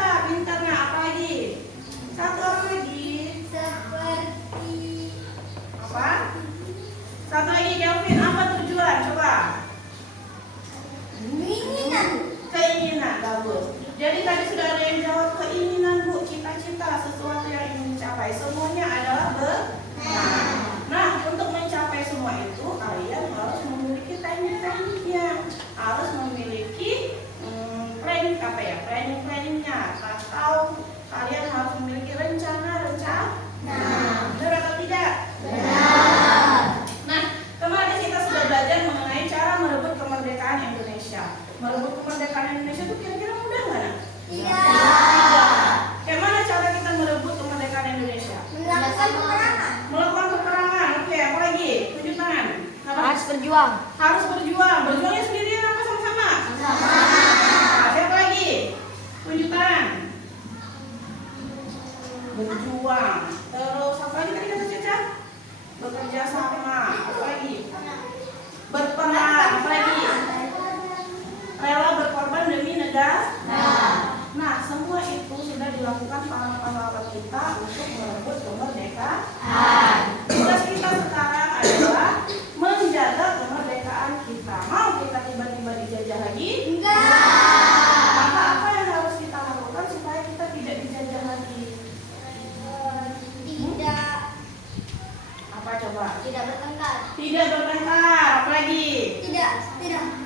coba pintarnya apa lagi? Satu orang lagi. Seperti Apa? Satu lagi Kelvin, apa tujuan? Coba. Keinginan, bagus. Jadi tadi sudah ada yang jawab keinginan Bu, cita-cita, sesuatu yang ingin dicapai. Semuanya adalah benar. Nah, untuk mencapai semua itu kalian harus memiliki teknik-tekniknya, harus memiliki planningnya, atau kalian harus memiliki rencana. Benar atau tidak? benar. Nah, kemarin kita sudah belajar mengenai cara merebut kemerdekaan Indonesia. Merebut kemerdekaan Indonesia itu kira-kira mudah nggak, Nak? Tidak. Bagaimana cara kita merebut kemerdekaan Indonesia? Melakukan peperangan. Melakukan peperangan. Oke, apa lagi? Tunjuk tangan. Harus berjuang. Harus berjuang. Berjuangnya sendirian apa sama-sama? Nah, siapa lagi? Tunjuk tangan. Berjuang. Terus apa lagi tadi kata Caca? Bekerja sama. Apa lagi? Berperan. Apa lagi? Rela berkorban demi negara. Nah, semua itu sudah dilakukan pahlawan kita untuk merebut kemerdekaan. Tugas kita sekarang adalah menjaga kemerdekaan kita. Mau kita tiba-tiba dijajah lagi? Enggak. Maka apa yang harus kita lakukan supaya kita tidak dijajah lagi? Tidak. Apa coba? Tidak bertengkar. Tidak bertengkar. Apa lagi? Tidak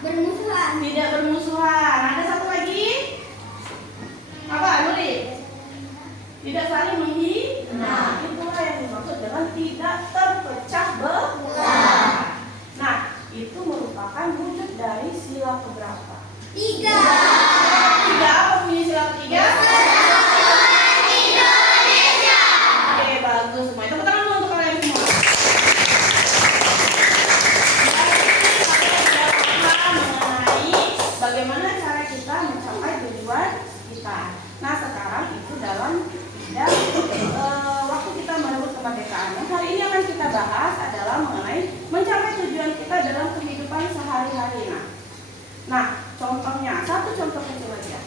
bermusuhan. Tidak bermusuhan. Ada satu lagi? Apa, Nuri? Tidak saling menghina. Itulah yang dimaksud dengan tidak terpecah belah. Nah, itu merupakan wujud dari sila keberapa? 3. Tiga apa bunyi sila ketiga? Indonesia. Oke, bagus semua. Tepuk tangan dulu untuk kalian semua. Berarti kalian sudah paham mengenai bagaimana cara kita mencapai tujuan kita. Nah, sekarang itu dalam bidang waktu kita merebut kemerdekaan. Yang hari ini akan kita bahas adalah mengenai mencapai tujuan kita dalam kehidupan sehari-hari. Nah, contohnya, satu contoh kecil aja.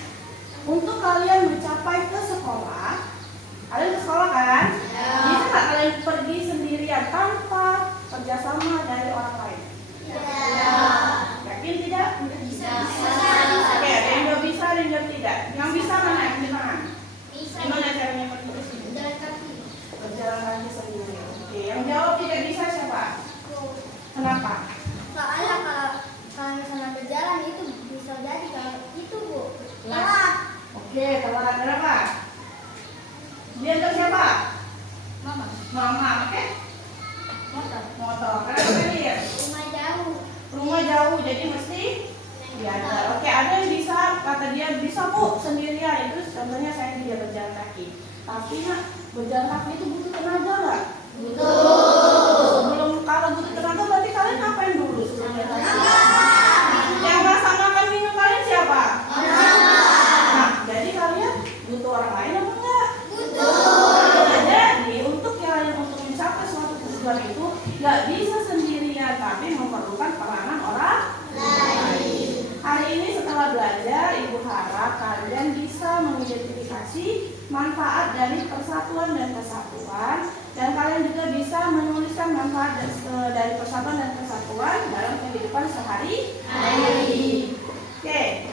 Untuk kalian mencapai ke sekolah, kalian ke sekolah kan? Bisa nggak kalian pergi sendirian tanpa kerjasama dari orang lain? Yakin tidak? Bisa. Oke, ada yang nggak bisa, ada yang nggak tidak. Yang bisa mana? Yang di tangan. Gimana caranya pergi ke sini? Berjalan kaki sendiri. Oke, yang jawab tidak bisa siapa? Kenapa? Soalnya kalau misalnya berjalan itu bisa jadi kalau itu Bu. Telat. Oke, telat berapa? Diantar siapa? Mama, oke? Motor. Kenapa tadi ya? Rumah jauh. Rumah jauh, jadi mesti diantar. Oke, ada yang bisa, kata dia bisa Bu sendirian. Itu contohnya saya tidak berjalan kaki. Tapi Nak, berjalan kaki itu butuh tenaga nggak? Sebelum kalau butuh tenaga berarti kalian ngapain dulu sebelum berjalan kaki? Yang masak makan minum kalian siapa? Nah, jadi kalian butuh orang lain apa enggak? Nah, jadi untuk kalian untuk mencapai suatu tujuan itu nggak bisa sendirian, tapi memerlukan peranan orang lain. Hari ini setelah belajar, Ibu harap kalian bisa mengidentifikasi manfaat dari persatuan dan kesatuan, dan kalian juga bisa menuliskan manfaat dari persatuan dan kesatuan dalam kehidupan sehari-hari. Oke,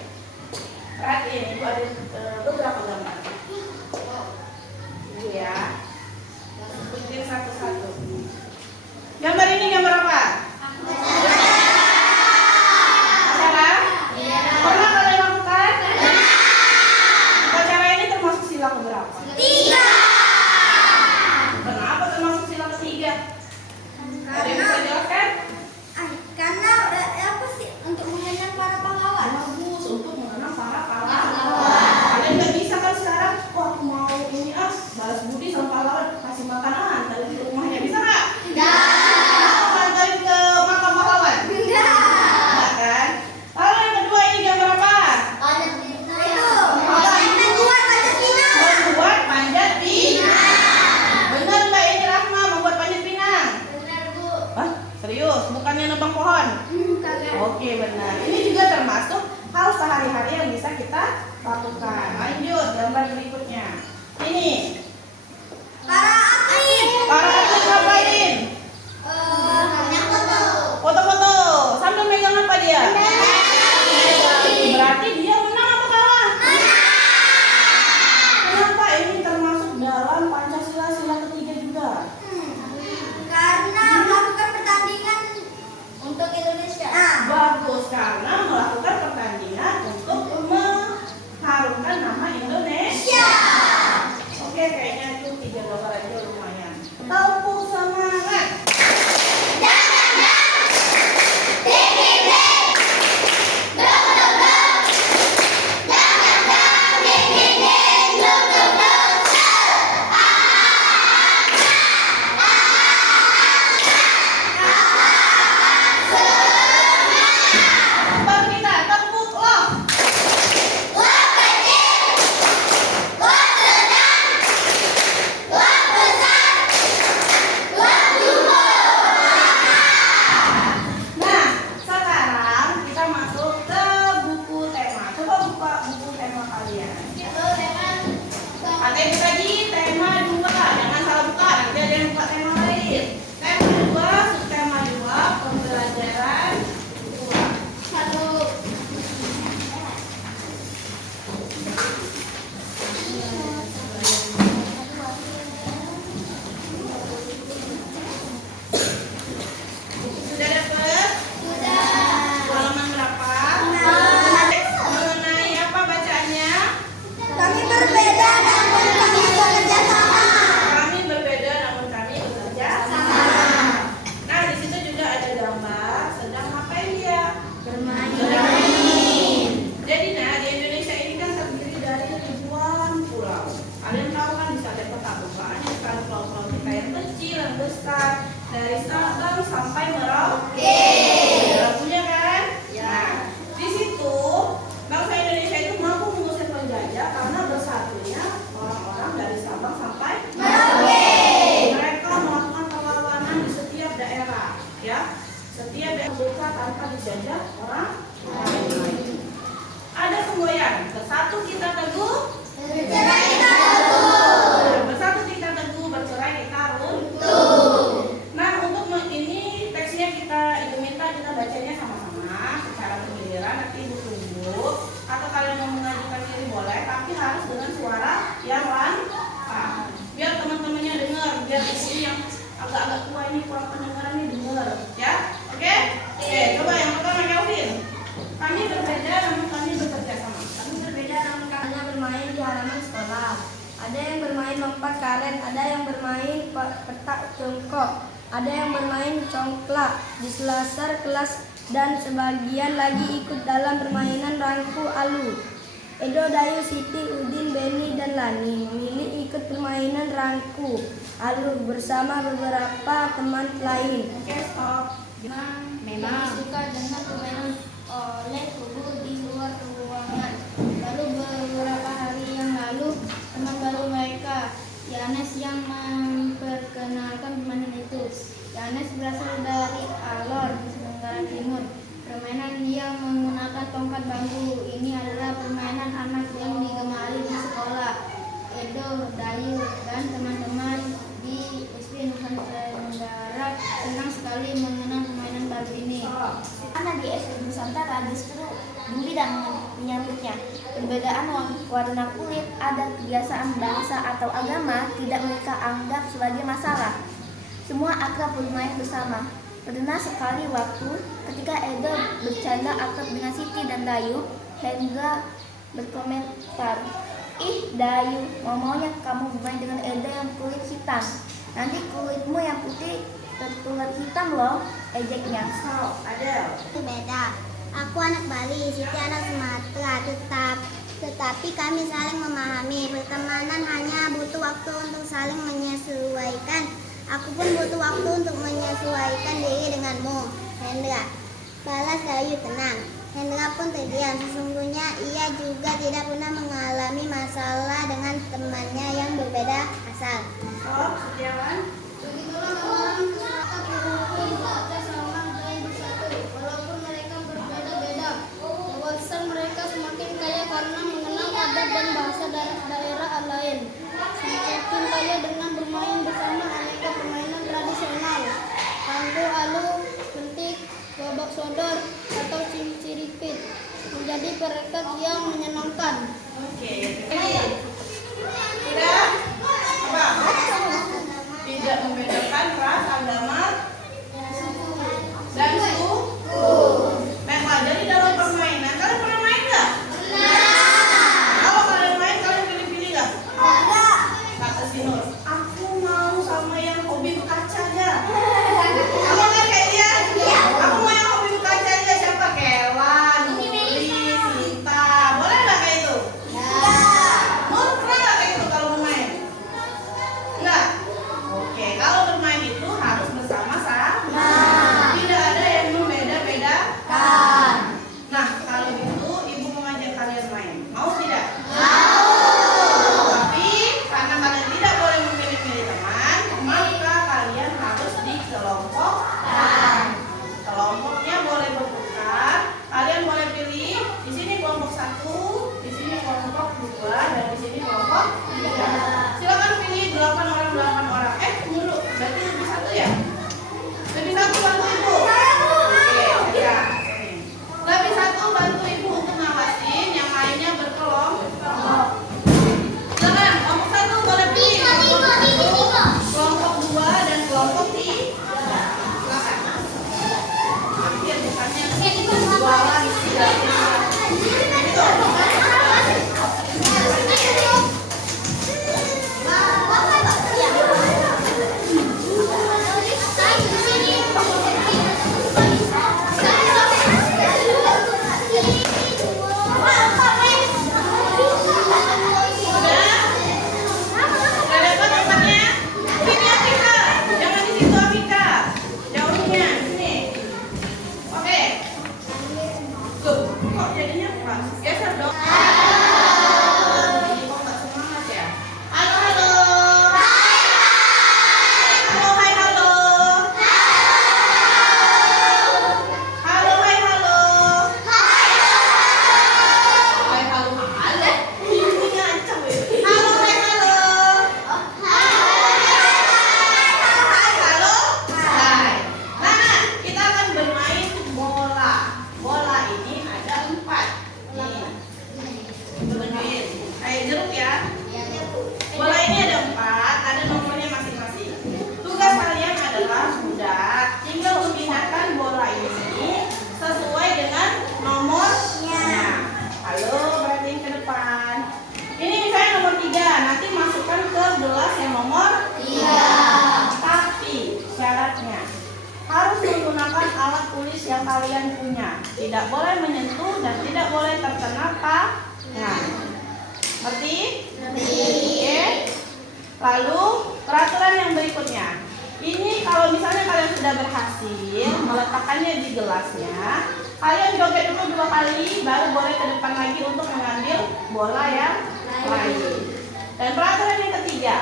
perhatiin Ibu ada beberapa gambar. Ibu ya, sebutin satu-satu. Gambar ini gambar apa? Acara? Pernah kalian lakukan? Acara ini termasuk sila keberapa? 3. Kenapa termasuk sila ketiga? Ada yang bisa jelaskan? Karena apa sih untuk mengenang para pahlawan. Bagus, untuk mengenang para pahlawan. Kalian nggak bisa kan ATM tadi tema 2, jangan salah buka, nanti ada yang buka tema lain. Tema 2, subtema 2, pembelajaran 2. Satu. Sudah dapat? Sudah. Halaman berapa? Mengenai apa bacaannya? Kami berbeda namun kami bekerja sama. Kami berbeda namun kami bekerja sama. Nah, di situ juga ada gambar sedang ngapain dia? Bermain. Jadi nah di Indonesia ini kan terdiri dari ribuan pulau. Kalian tahu kan bisa ada peta-petanya kan pulau-pulau kita yang kecil yang besar dari Sabang sampai Merauke. Ada punya kan? Nah, di situ bangsa Indonesia itu mampu mengusir penjajah karena bersatunya orang-orang dari Sabang sampai Merauke. Mereka melakukan perlawanan di setiap daerah, ya. Setiap daerah buka tanpa dijajah orang lain. Ada semboyan, bersatu kita teguh, Bercerai kita teguh. bersatu kita teguh, bercerai kita runtuh. Nah, untuk ini teksnya Ibu minta kita bacanya sama-sama secara bergiliran. Nanti Ibu tunggu, atau kalian mau mengajukan diri boleh, tapi harus dengan suara yang lantang. Biar teman-temannya dengar, biar di sini yang agak-agak tua ini kurang pendengarannya dengar, ya. Oke? Oke, coba yang pertama Kelvin. Kami berbeda namun kami bekerja sama. Kami berbeda namun kami bermain di halaman sekolah. Ada yang bermain lompat karet, ada yang bermain petak jongkok, ada yang bermain congklak di selasar kelas, dan sebagian lagi ikut dalam permainan rangku alu. Edo, Dayu, Siti, Udin, Beni, dan Lani memilih ikut permainan rangku alu bersama beberapa teman lain. Oke, stop. Memang suka dengan permainan oleh kubu di luar ruangan. Lalu beberapa hari yang lalu teman baru mereka, Yanes, yang memperkenalkan permainan itu. Yanes berasal dari Alor, Tenggara Timur. Permainan yang menggunakan tongkat bambu ini adalah permainan anak yang digemari di sekolah. Edo, Dayu, dan teman-teman di SD Nusantara senang sekali mengenang permainan baru ini. Anak di SD Nusantara justru gembira menyambutnya. Perbedaan warna kulit, adat, kebiasaan, bangsa, atau agama tidak mereka anggap sebagai masalah. Semua akrab bermain bersama. Pernah sekali waktu ketika Edo bercanda akrab dengan Siti dan Dayu, Hendra berkomentar, "Ih Dayu, mau-maunya kamu bermain dengan Edo yang kulit hitam. Nanti kulitmu yang putih tertular hitam loh," ejeknya. Stop. Adel. Beda. Aku anak Bali, Siti anak Sumatera. Tetapi kami saling memahami. Pertemanan hanya butuh waktu untuk saling menyesuaikan. Aku pun butuh waktu untuk menyesuaikan diri denganmu, Hendra. Balas Dayu tenang. Hendra pun terdiam. Sesungguhnya ia juga tidak pernah mengalami masalah dengan temannya yang berbeda asal. Stop. Setiawan. Begitulah kawan, mereka berhukum bekerja sama dan bersatu, walaupun mereka berbeda-beda. Wawasan mereka semakin kaya karena mengenal adat dan bahasa daerah lain. Semakin kaya dengan bermain bersama aneka permainan tradisional. Rangku alu, pentik, babak sodor, atau cinciripit menjadi perekat yang menyenangkan. Oke. Sudah? Apa? Tidak membedakan ras, agama, dan suku. Baiklah, jadi dalam permainan kalian pernah main nggak? Kalau kalian main, kalian pilih-pilih nggak? Kata si Nur, aku mau sama yang hobi berkaca aja. Kamu kan kayak dia? Aku mau yang hobi berkaca aja. Siapa? Kelan, Nuri, Sinta. Boleh nggak kayak itu? Nur yang kalian punya. Tidak boleh menyentuh dan tidak boleh terkena tangan. Ngerti? Oke. Lalu peraturan yang berikutnya. Ini kalau misalnya kalian sudah berhasil meletakkannya di gelasnya, kalian joget dulu 2 kali, baru boleh ke depan lagi untuk mengambil bola yang lain. Dan peraturan yang ketiga,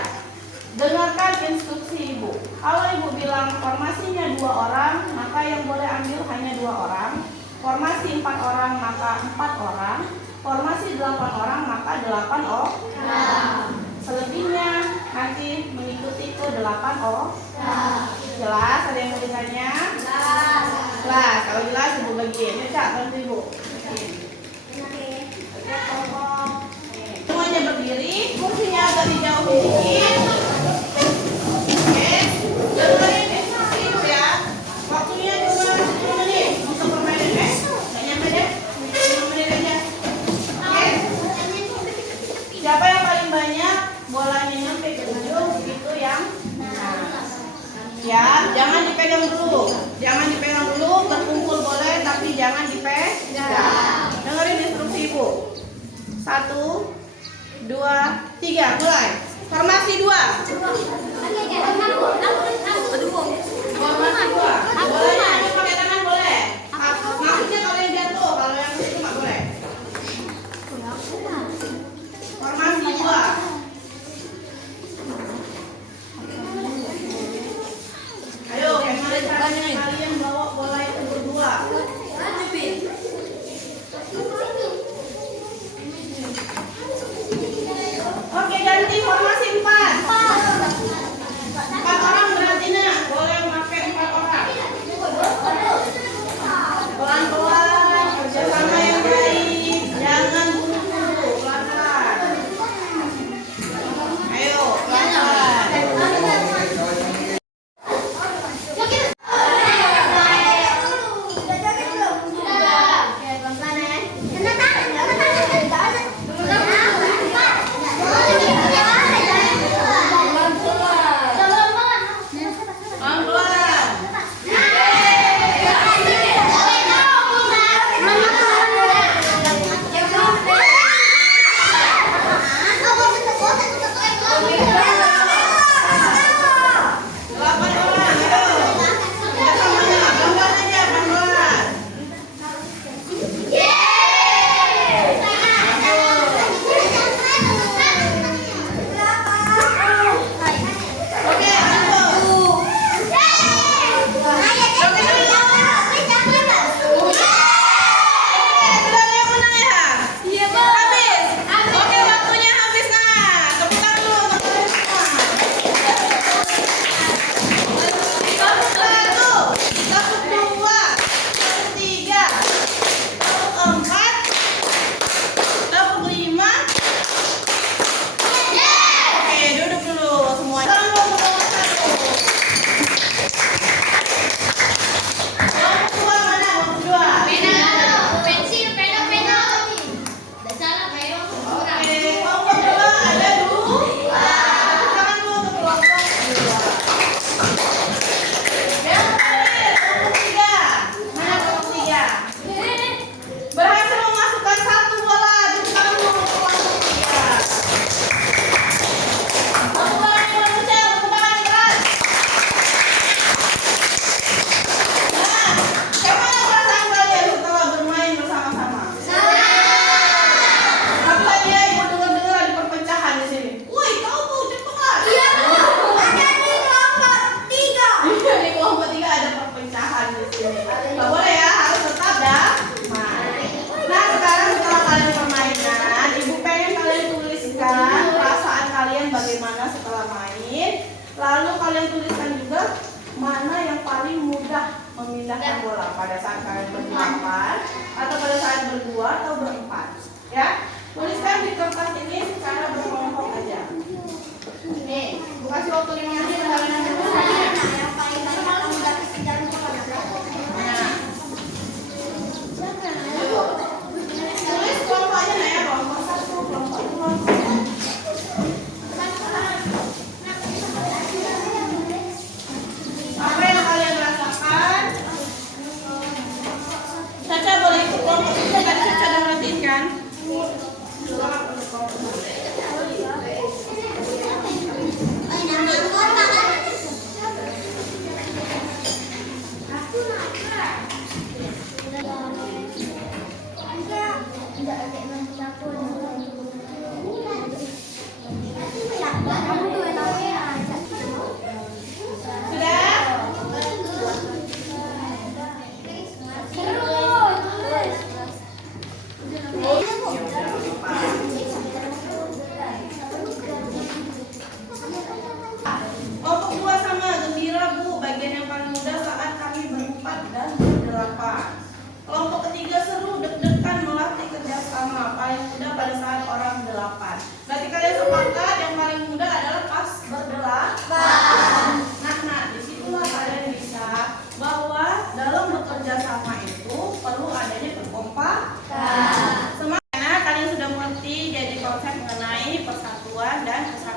dengarkan instruksi ibu. Kalau ibu bilang formasinya 2 orang, maka yang boleh ambil hanya 2 orang. Formasi 4 orang, maka 4 orang. Formasi 8 orang, maka 8 orang. Selebihnya nanti mengikuti ke 8 orang. Jelas? Ada yang mau ditanya? Jelas. Kalau jelas ibu bagiin. Ya Cak, bantu ibu. Semuanya berdiri, kursinya agak dijauhi dikit. Oke, dengerin instruksi ibu ya. Waktunya cuma 10 menit untuk permainan. Nggak nyampe deh, 10 menit aja. Oke. Siapa yang paling banyak bolanya nyampe ke ujung, itu yang menang. Ya, jangan dipegang dulu. Jangan dipegang dulu, berkumpul boleh, tapi jangan dipegang. Dengerin instruksi ibu. 1, 2, 3, mulai. Formasi 2. Formasi 2. Bolehnya hanya pakai tangan boleh. Maksudnya kalau yang jatuh, kalau yang itu nggak boleh. Formasi 2. Ayo, gimana caranya kalian bawa bola itu berdua? Oke, ganti formasi 4. 4 orang berarti nah, boleh pakai 4 orang. Pelan-pelan, kerjasama yang baik, jangan buru-buru, pelan-pelan. Ayo, pelan-pelan. Lalu kalian tuliskan juga mana yang paling mudah memindahkan bola pada saat kalian berdelapan atau pada saat berdua atau berempat. Ya, tuliskan di kertas ini secara berkelompok aja. Nih, Bu kasih waktu 5 menit kalian tuliskannya. Tulis kelompok aja ya, kelompok 1, kelompok 2. Apa yang kalian rasakan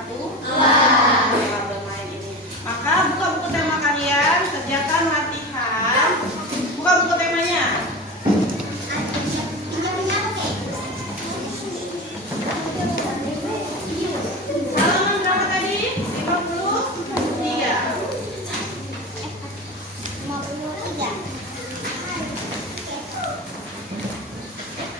Tema bermain ini. Maka buka buku tema kalian, kerjakan latihan. Buka buku temanya. Halaman berapa tadi? 53.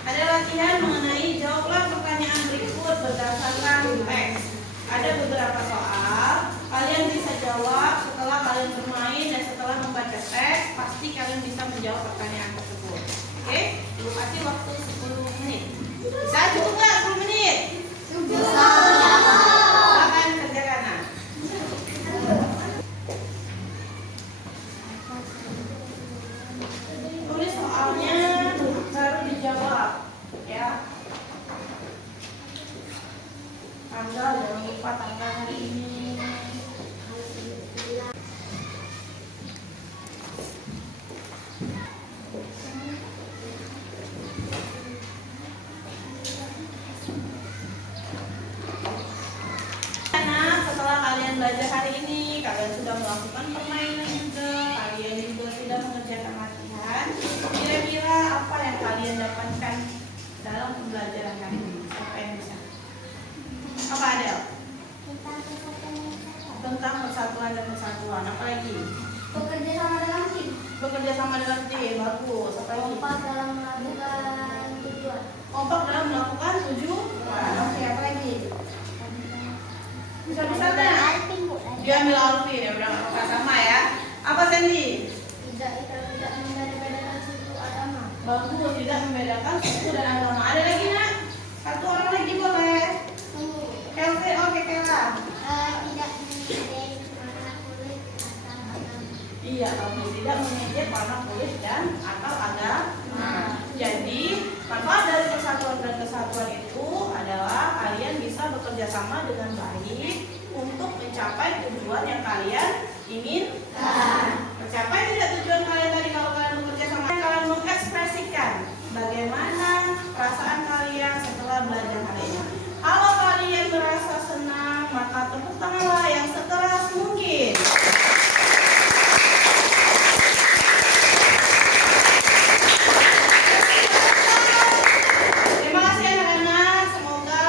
Ada latihan mengenai jawablah pertanyaan berikut berdasarkan teks. Ada beberapa soal, kalian bisa jawab setelah kalian bermain dan setelah membaca teks, pasti kalian bisa menjawab pertanyaan tersebut. Oke? Lu kasih waktu 10 menit. Bisa cukup nggak 10 menit? Silakan kerjakan. Nah. Tulis soalnya baru dijawab, ya. Tanggal, jangan lupa tanggal hari ini. Anak, setelah kalian belajar hari ini, kalian sudah melakukan permainan juga, kalian juga sudah mengerjakan latihan. Kira-kira apa yang kalian dapatkan dalam pembelajaran kali ini? Siapa yang bisa? Apa Adel? Tentang persatuan dan kesatuan. Apa lagi? Bekerja sama dalam tim. Bekerja sama dalam tim. Bagus. Apa lagi? Kompak dalam melakukan tujuan. Kompak dalam melakukan tujuan. Oke, apa lagi? Bisa-bisa nggak? Alvin, Bu. Dia ambil Alvin ya, udah nggak sama ya. Apa Sandy? Tidak membeda-bedakan suku agama. Bagus, tidak membedakan suku dan agama. Ada lagi nak? Satu orang lagi boleh. Kelvin, oke Kela. Tidak mengejek warna kulit atau agama. Iya, kamu tidak mengejek warna kulit dan atau agama. Jadi, manfaat dari persatuan dan kesatuan itu adalah kalian bisa bekerja sama dengan baik untuk mencapai tujuan yang kalian inginkan. Mencapai tidak tujuan kalian tadi kalau kalian bekerja sama, kalian mengekspresikan bagaimana perasaan kalian setelah belajar hari ini. Kalau kalian merasa senang, maka tepuk tanganlah yang sekeras mungkin. Terima kasih anak-anak, semoga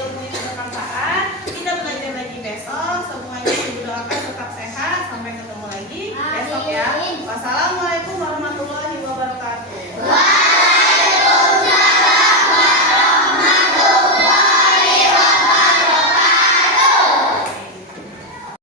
ilmu ini bermanfaat. Kita belajar lagi besok. Semuanya didoakan tetap sehat. Sampai ketemu lagi besok ya. Wassalamualaikum.